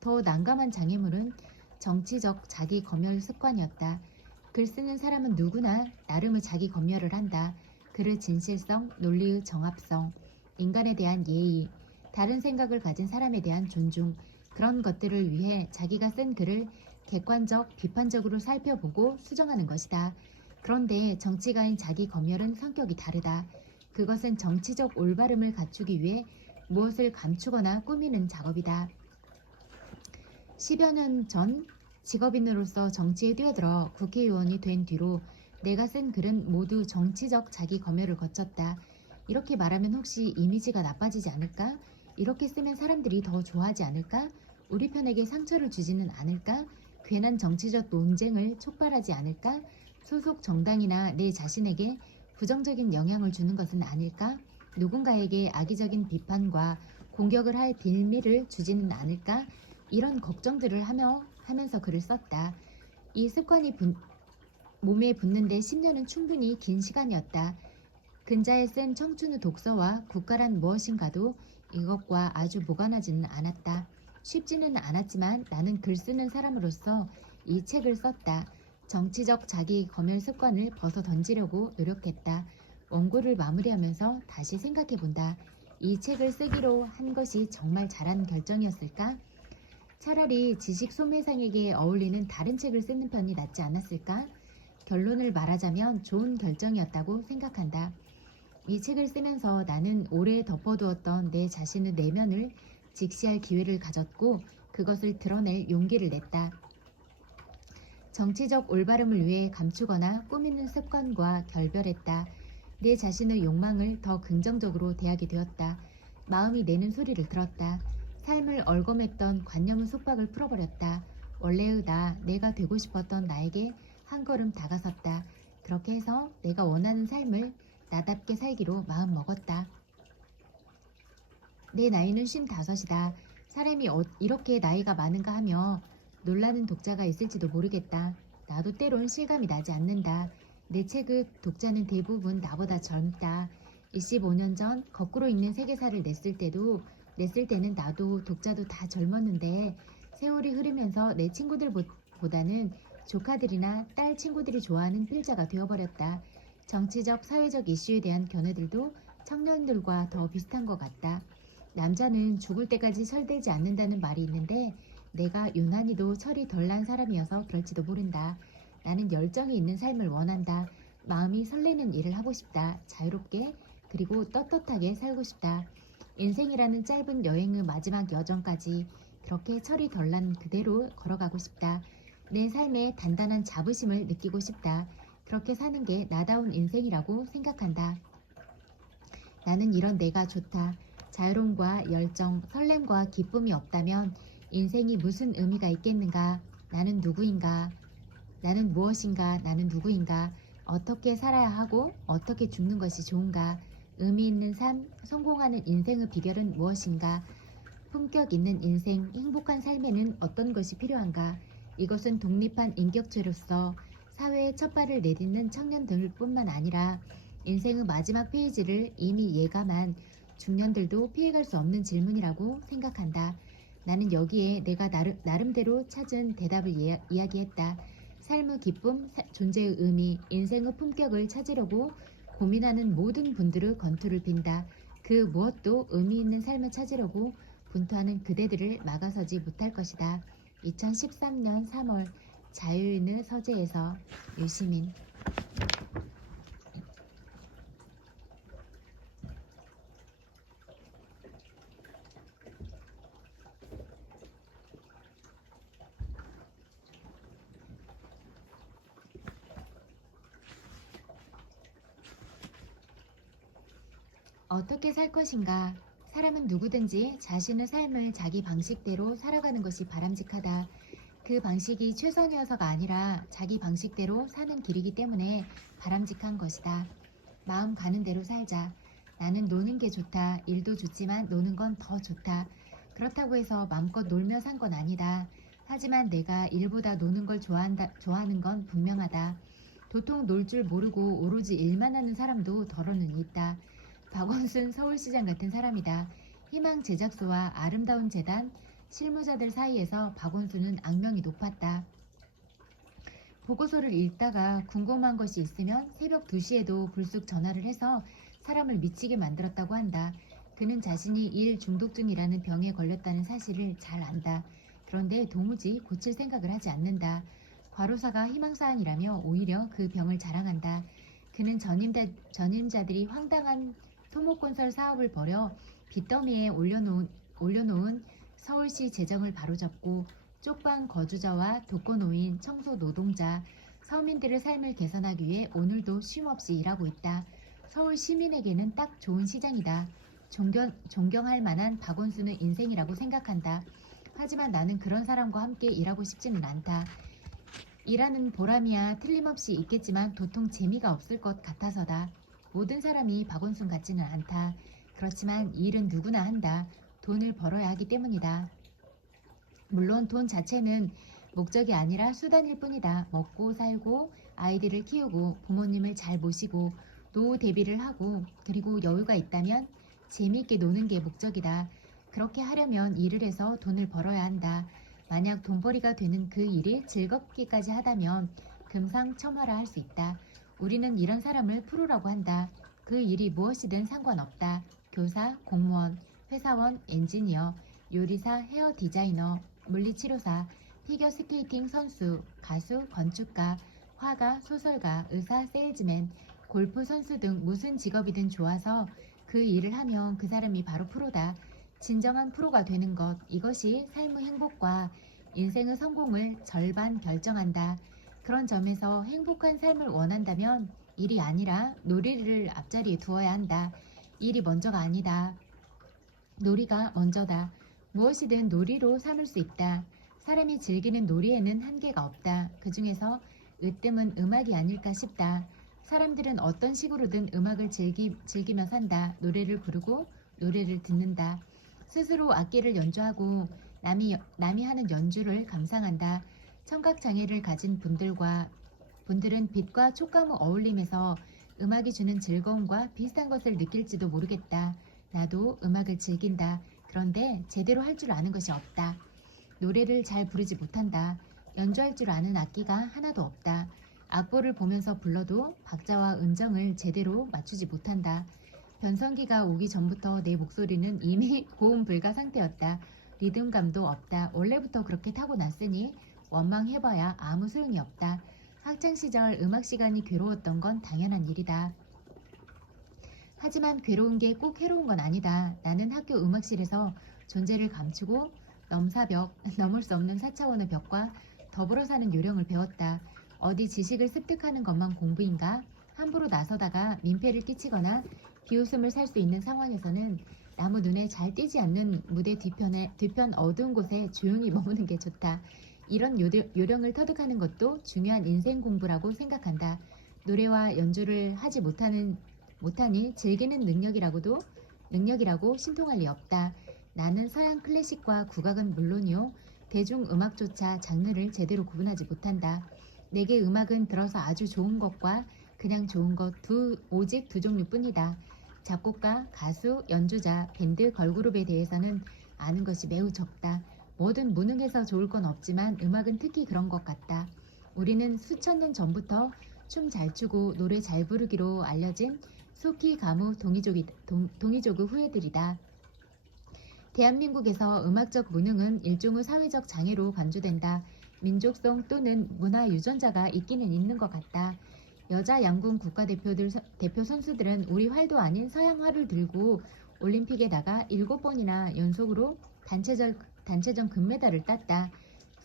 더 난감한 장애물은 정치적 자기 검열 습관이었다. 글 쓰는 사람은 누구나 나름의 자기 검열을 한다. 글의 진실성, 논리의 정합성, 인간에 대한 예의, 다른 생각을 가진 사람에 대한 존중, 그런 것들을 위해 자기가 쓴 글을 객관적, 비판적으로 살펴보고 수정하는 것이다. 그런데 정치가인 자기 검열은 성격이 다르다. 그것은 정치적 올바름을 갖추기 위해 무엇을 감추거나 꾸미는 작업이다. 10여 년 전 직업인으로서 정치에 뛰어들어 국회의원이 된 뒤로 내가 쓴 글은 모두 정치적 자기 검열을 거쳤다. 이렇게 말하면 혹시 이미지가 나빠지지 않을까? 이렇게 쓰면 사람들이 더 좋아하지 않을까? 우리 편에게 상처를 주지는 않을까? 괜한 정치적 논쟁을 촉발하지 않을까? 소속 정당이나 내 자신에게 부정적인 영향을 주는 것은 아닐까? 누군가에게 악의적인 비판과 공격을 할 빌미를 주지는 않을까? 이런 걱정들을 하면서 글을 썼다. 이 습관이 몸에 붙는데 10년은 충분히 긴 시간이었다. 근자에 쓴 청춘의 독서와 국가란 무엇인가도 이것과 아주 무관하지는 않았다. 쉽지는 않았지만 나는 글 쓰는 사람으로서 이 책을 썼다. 정치적 자기 검열 습관을 벗어 던지려고 노력했다. 원고를 마무리하면서 다시 생각해본다. 이 책을 쓰기로 한 것이 정말 잘한 결정이었을까? 차라리 지식 소매상에게 어울리는 다른 책을 쓰는 편이 낫지 않았을까? 결론을 말하자면 좋은 결정이었다고 생각한다. 이 책을 쓰면서 나는 오래 덮어두었던 내 자신의 내면을 직시할 기회를 가졌고 그것을 드러낼 용기를 냈다. 정치적 올바름을 위해 감추거나 꾸미는 습관과 결별했다. 내 자신의 욕망을 더 긍정적으로 대하게 되었다. 마음이 내는 소리를 들었다. 삶을 얼검했던 관념의 속박을 풀어버렸다. 원래의 내가 되고 싶었던 나에게 한 걸음 다가섰다. 그렇게 해서 내가 원하는 삶을 나답게 살기로 마음먹었다. 내 나이는 55이다. 사람이 이렇게 나이가 많은가 하며 놀라는 독자가 있을지도 모르겠다. 나도 때론 실감이 나지 않는다. 내 책의 독자는 대부분 나보다 젊다. 25년 전 거꾸로 읽는 세계사를 냈을 때는 나도 독자도 다 젊었는데 세월이 흐르면서 내 친구들보다는 조카들이나 딸 친구들이 좋아하는 필자가 되어버렸다. 정치적, 사회적 이슈에 대한 견해들도 청년들과 더 비슷한 것 같다. 남자는 죽을 때까지 철들지 않는다는 말이 있는데 내가 유난히도 철이 덜 난 사람이어서 그럴지도 모른다. 나는 열정이 있는 삶을 원한다. 마음이 설레는 일을 하고 싶다. 자유롭게 그리고 떳떳하게 살고 싶다. 인생이라는 짧은 여행의 마지막 여정까지 그렇게 철이 덜 난 그대로 걸어가고 싶다. 내 삶에 단단한 자부심을 느끼고 싶다. 그렇게 사는 게 나다운 인생이라고 생각한다. 나는 이런 내가 좋다. 자유로움과 열정, 설렘과 기쁨이 없다면 인생이 무슨 의미가 있겠는가? 나는 누구인가? 나는 무엇인가? 나는 누구인가? 어떻게 살아야 하고 어떻게 죽는 것이 좋은가? 의미 있는 삶, 성공하는 인생의 비결은 무엇인가? 품격 있는 인생, 행복한 삶에는 어떤 것이 필요한가? 이것은 독립한 인격체로서 사회에 첫 발을 내딛는 청년들뿐만 아니라 인생의 마지막 페이지를 이미 예감한 중년들도 피해갈 수 없는 질문이라고 생각한다. 나는 여기에 내가 나름대로 찾은 대답을 이야기했다. 삶의 기쁨, 존재의 의미, 인생의 품격을 찾으려고 고민하는 모든 분들의 건투를 빈다. 그 무엇도 의미 있는 삶을 찾으려고 분투하는 그대들을 막아서지 못할 것이다. 2013년 3월 자유인의 서재에서 유시민. 어떻게 살 것인가? 사람은 누구든지 자신의 삶을 자기 방식대로 살아가는 것이 바람직하다. 그 방식이 최선이어서가 아니라 자기 방식대로 사는 길이기 때문에 바람직한 것이다. 마음 가는 대로 살자. 나는 노는 게 좋다. 일도 좋지만 노는 건 더 좋다. 그렇다고 해서 마음껏 놀며 산 건 아니다. 하지만 내가 일보다 노는 걸 좋아하는 건 분명하다. 도통 놀 줄 모르고 오로지 일만 하는 사람도 더러는 있다. 박원순 서울시장 같은 사람이다. 희망 제작소와 아름다운 재단 실무자들 사이에서 박원순은 악명이 높았다. 보고서를 읽다가 궁금한 것이 있으면 새벽 2시에도 불쑥 전화를 해서 사람을 미치게 만들었다고 한다. 그는 자신이 일 중독증이라는 병에 걸렸다는 사실을 잘 안다. 그런데 도무지 고칠 생각을 하지 않는다. 과로사가 희망사항이라며 오히려 그 병을 자랑한다. 그는 전임자들이 황당한 토목건설 사업을 벌여 빚더미에 올려놓은 서울시 재정을 바로잡고 쪽방 거주자와 독거노인, 청소 노동자, 서민들의 삶을 개선하기 위해 오늘도 쉼없이 일하고 있다. 서울 시민에게는 딱 좋은 시장이다. 존경할 만한 박원순의 인생이라고 생각한다. 하지만 나는 그런 사람과 함께 일하고 싶지는 않다. 일하는 보람이야 틀림없이 있겠지만 도통 재미가 없을 것 같아서다. 모든 사람이 박원순 같지는 않다. 그렇지만 이 일은 누구나 한다. 돈을 벌어야 하기 때문이다. 물론 돈 자체는 목적이 아니라 수단일 뿐이다. 먹고 살고 아이들을 키우고 부모님을 잘 모시고 노후 대비를 하고 그리고 여유가 있다면 재미있게 노는 게 목적이다. 그렇게 하려면 일을 해서 돈을 벌어야 한다. 만약 돈벌이가 되는 그 일이 즐겁기까지 하다면 금상첨화라 할 수 있다. 우리는 이런 사람을 프로라고 한다. 그 일이 무엇이든 상관없다. 교사, 공무원, 회사원, 엔지니어, 요리사, 헤어 디자이너, 물리치료사, 피겨스케이팅 선수, 가수, 건축가, 화가, 소설가, 의사, 세일즈맨, 골프 선수 등 무슨 직업이든 좋아서 그 일을 하면 그 사람이 바로 프로다. 진정한 프로가 되는 것, 이것이 삶의 행복과 인생의 성공을 절반 결정한다. 그런 점에서 행복한 삶을 원한다면 일이 아니라 놀이를 앞자리에 두어야 한다. 일이 먼저가 아니다. 놀이가 먼저다. 무엇이든 놀이로 삼을 수 있다. 사람이 즐기는 놀이에는 한계가 없다. 그 중에서 으뜸은 음악이 아닐까 싶다. 사람들은 어떤 식으로든 음악을 즐기며 산다. 노래를 부르고 노래를 듣는다. 스스로 악기를 연주하고 남이 하는 연주를 감상한다. 청각장애를 가진 분들은 빛과 촉감의 어울림에서 음악이 주는 즐거움과 비슷한 것을 느낄지도 모르겠다. 나도 음악을 즐긴다. 그런데 제대로 할 줄 아는 것이 없다. 노래를 잘 부르지 못한다. 연주할 줄 아는 악기가 하나도 없다. 악보를 보면서 불러도 박자와 음정을 제대로 맞추지 못한다. 변성기가 오기 전부터 내 목소리는 이미 고음 불가 상태였다. 리듬감도 없다. 원래부터 그렇게 타고났으니 원망해봐야 아무 소용이 없다. 학창시절 음악 시간이 괴로웠던 건 당연한 일이다. 하지만 괴로운 게 꼭 해로운 건 아니다. 나는 학교 음악실에서 존재를 감추고 넘을 수 없는 4차원의 벽과 더불어 사는 요령을 배웠다. 어디 지식을 습득하는 것만 공부인가? 함부로 나서다가 민폐를 끼치거나 비웃음을 살 수 있는 상황에서는 아무 눈에 잘 띄지 않는 무대 뒤편 어두운 곳에 조용히 머무는 게 좋다. 이런 요령을 터득하는 것도 중요한 인생 공부라고 생각한다. 노래와 연주를 하지 못하니 즐기는 능력이라고 신통할 리 없다. 나는 서양 클래식과 국악은 물론이요. 대중음악조차 장르를 제대로 구분하지 못한다. 내게 음악은 들어서 아주 좋은 것과 그냥 좋은 것 오직 두 종류뿐이다. 작곡가, 가수, 연주자, 밴드, 걸그룹에 대해서는 아는 것이 매우 적다. 뭐든 무능해서 좋을 건 없지만 음악은 특히 그런 것 같다. 우리는 수천 년 전부터 춤 잘 추고 노래 잘 부르기로 알려진 소키 가무 동이족의 후예들이다. 대한민국에서 음악적 무능은 일종의 사회적 장애로 간주된다. 민족성 또는 문화 유전자가 있기는 있는 것 같다. 여자 양궁 대표 선수들은 우리 활도 아닌 서양 활을 들고 올림픽에 나가 7번이나 연속으로 단체전 금메달을 땄다.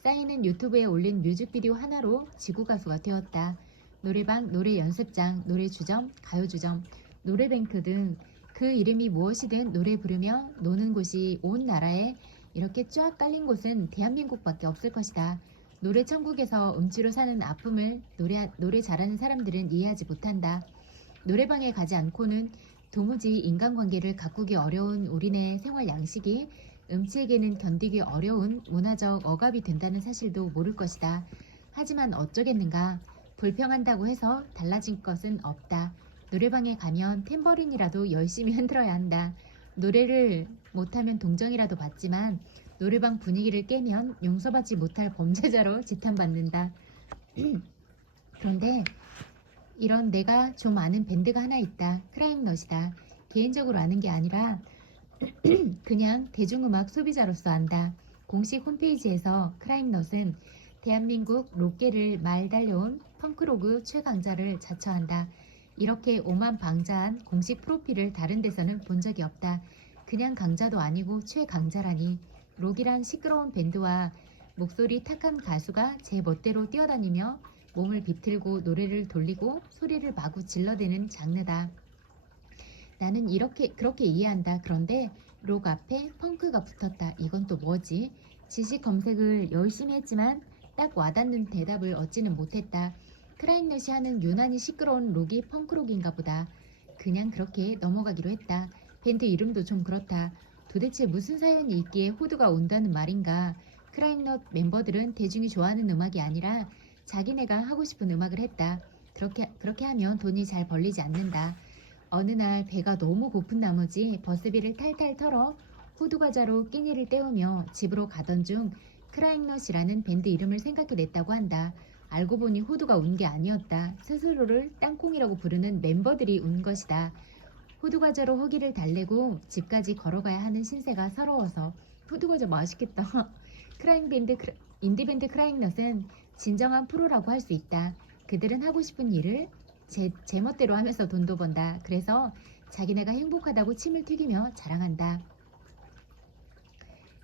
싸이는 유튜브에 올린 뮤직비디오 하나로 지구 가수가 되었다. 노래방, 노래 연습장, 노래주점, 가요주점, 노래뱅크 등 그 이름이 무엇이든 노래 부르며 노는 곳이 온 나라에 이렇게 쫙 깔린 곳은 대한민국밖에 없을 것이다. 노래 천국에서 음치로 사는 아픔을 노래 잘하는 사람들은 이해하지 못한다. 노래방에 가지 않고는 도무지 인간관계를 가꾸기 어려운 우리네 생활 양식이 음치에게는 견디기 어려운 문화적 억압이 된다는 사실도 모를 것이다. 하지만 어쩌겠는가. 불평한다고 해서 달라진 것은 없다. 노래방에 가면 탬버린이라도 열심히 흔들어야 한다. 노래를 못하면 동정이라도 받지만 노래방 분위기를 깨면 용서받지 못할 범죄자로 지탄받는다. 그런데 이런 내가 좀 아는 밴드가 하나 있다. 크라잉넛이다. 개인적으로 아는 게 아니라 그냥 대중음악 소비자로서 안다. 공식 홈페이지에서 크라잉넛은 대한민국 록계를 말 달려온 펑크로그 최강자를 자처한다. 이렇게 오만방자한 공식 프로필을 다른 데서는 본 적이 없다. 그냥 강자도 아니고 최강자라니. 록이란 시끄러운 밴드와 목소리 탁한 가수가 제 멋대로 뛰어다니며 몸을 비틀고 노래를 돌리고 소리를 마구 질러대는 장르다. 나는 그렇게 이해한다. 그런데 록 앞에 펑크가 붙었다. 이건 또 뭐지? 지식 검색을 열심히 했지만 딱 와닿는 대답을 얻지는 못했다. 크라잉넛이 하는 유난히 시끄러운 록이 펑크록인가 보다. 그냥 그렇게 넘어가기로 했다. 밴드 이름도 좀 그렇다. 도대체 무슨 사연이 있기에 호두가 온다는 말인가? 크라잉넛 멤버들은 대중이 좋아하는 음악이 아니라 자기네가 하고 싶은 음악을 했다. 그렇게 하면 돈이 잘 벌리지 않는다. 어느 날 배가 너무 고픈 나머지 버스비를 탈탈 털어 호두과자로 끼니를 때우며 집으로 가던 중 크라잉넛이라는 밴드 이름을 생각해냈다고 한다. 알고 보니 호두가 운 게 아니었다. 스스로를 땅콩이라고 부르는 멤버들이 운 것이다. 호두과자로 허기를 달래고 집까지 걸어가야 하는 신세가 서러워서. 호두과자 맛있겠다. 인디밴드 크라잉넛은 진정한 프로라고 할 수 있다. 그들은 하고 싶은 일을 제멋대로 하면서 돈도 번다. 그래서 자기네가 행복하다고 침을 튀기며 자랑한다.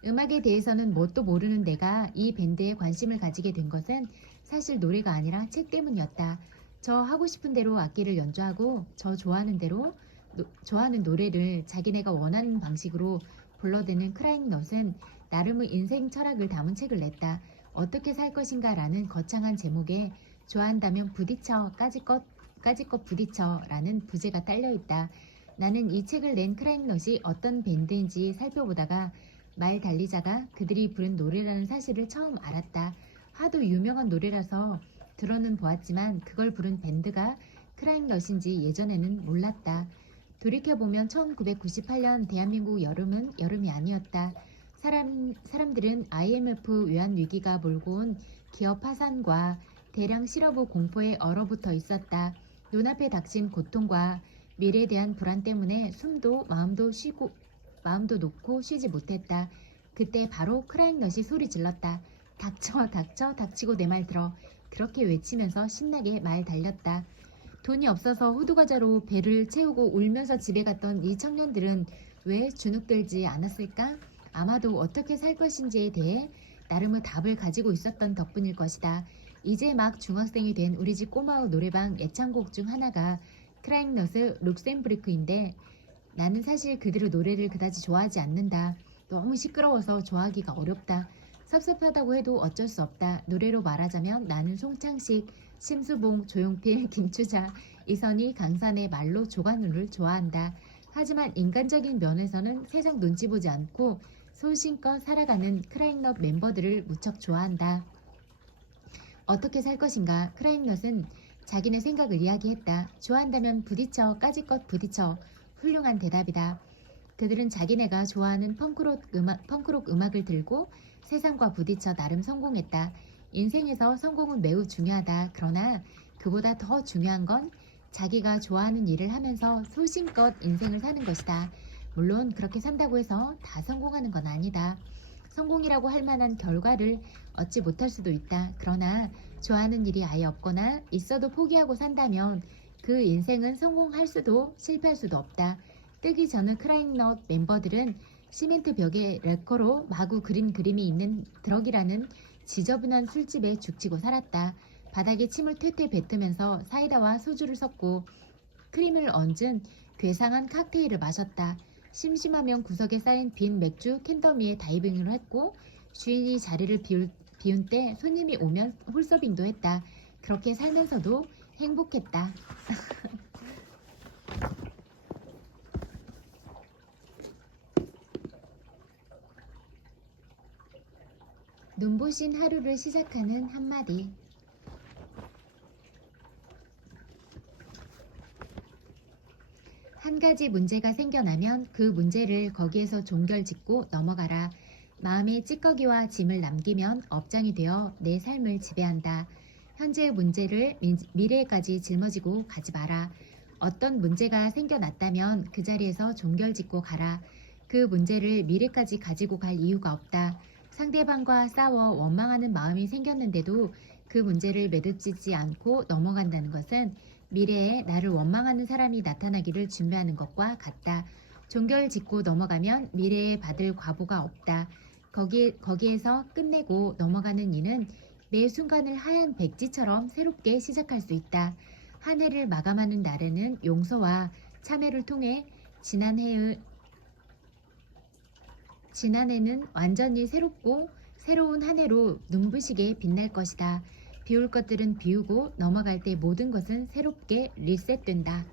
음악에 대해서는 뭣도 모르는 내가 이 밴드에 관심을 가지게 된 것은 사실 노래가 아니라 책 때문이었다. 저 하고 싶은 대로 악기를 연주하고 저 좋아하는 노래를 자기네가 원하는 방식으로 불러대는 크라잉넛은 나름의 인생 철학을 담은 책을 냈다. 어떻게 살 것인가 라는 거창한 제목에 좋아한다면 부딪혀 까짓것 부딪혀 라는 부제가 딸려있다. 나는 이 책을 낸 크라잉넛이 어떤 밴드인지 살펴보다가 말 달리자가 그들이 부른 노래라는 사실을 처음 알았다. 하도 유명한 노래라서 들어는 보았지만 그걸 부른 밴드가 크라잉넛인지 예전에는 몰랐다. 돌이켜보면 1998년 대한민국 여름은 여름이 아니었다. 사람들은 IMF 외환위기가 몰고 온 기업 파산과 대량 실업의 공포에 얼어붙어 있었다. 눈앞에 닥친 고통과 미래에 대한 불안 때문에 마음도 놓고 쉬지 못했다. 그때 바로 크라잉넛이 소리 질렀다. 닥쳐, 닥쳐, 닥치고 내 말 들어. 그렇게 외치면서 신나게 말 달렸다. 돈이 없어서 호두과자로 배를 채우고 울면서 집에 갔던 이 청년들은 왜 주눅들지 않았을까? 아마도 어떻게 살 것인지에 대해 나름의 답을 가지고 있었던 덕분일 것이다. 이제 막 중학생이 된 우리 집 꼬마의 노래방 애창곡 중 하나가 크라잉넛의 룩셈부르크인데 나는 사실 그들의 노래를 그다지 좋아하지 않는다. 너무 시끄러워서 좋아하기가 어렵다. 섭섭하다고 해도 어쩔 수 없다. 노래로 말하자면 나는 송창식, 심수봉, 조용필, 김추자, 이선희, 강산의 말로 조관우를 좋아한다. 하지만 인간적인 면에서는 세상 눈치 보지 않고 소신껏 살아가는 크라잉넛 멤버들을 무척 좋아한다. 어떻게 살 것인가? 크라잉넛은 자기네 생각을 이야기했다. 좋아한다면 부딪혀, 까짓것 부딪혀. 훌륭한 대답이다. 그들은 자기네가 좋아하는 펑크록 음악을 들고 세상과 부딪혀 나름 성공했다. 인생에서 성공은 매우 중요하다. 그러나 그보다 더 중요한 건 자기가 좋아하는 일을 하면서 소신껏 인생을 사는 것이다. 물론 그렇게 산다고 해서 다 성공하는 건 아니다. 성공이라고 할 만한 결과를 얻지 못할 수도 있다. 그러나 좋아하는 일이 아예 없거나 있어도 포기하고 산다면 그 인생은 성공할 수도 실패할 수도 없다. 뜨기 전의 크라잉넛 멤버들은 시멘트 벽에 래커로 마구 그린 그림이 있는 드럭이라는 지저분한 술집에 죽치고 살았다. 바닥에 침을 퇴퇴 뱉으면서 사이다와 소주를 섞고 크림을 얹은 괴상한 칵테일을 마셨다. 심심하면 구석에 쌓인 빈 맥주 캔더미에 다이빙을 했고 주인이 자리를 비운 때 손님이 오면 홀서빙도 했다. 그렇게 살면서도 행복했다. 눈부신 하루를 시작하는 한마디. 한 가지 문제가 생겨나면 그 문제를 거기에서 종결짓고 넘어가라. 마음의 찌꺼기와 짐을 남기면 업장이 되어 내 삶을 지배한다. 현재의 문제를 미래에까지 짊어지고 가지 마라. 어떤 문제가 생겨났다면 그 자리에서 종결짓고 가라. 그 문제를 미래까지 가지고 갈 이유가 없다. 상대방과 싸워 원망하는 마음이 생겼는데도 그 문제를 매듭지지 않고 넘어간다는 것은 미래에 나를 원망하는 사람이 나타나기를 준비하는 것과 같다. 종결짓고 넘어가면 미래에 받을 과보가 없다. 거기에서 끝내고 넘어가는 이는 매 순간을 하얀 백지처럼 새롭게 시작할 수 있다. 한 해를 마감하는 날에는 용서와 참회를 통해 지난해는 완전히 새롭고 새로운 한 해로 눈부시게 빛날 것이다. 비울 것들은 비우고 넘어갈 때 모든 것은 새롭게 리셋된다.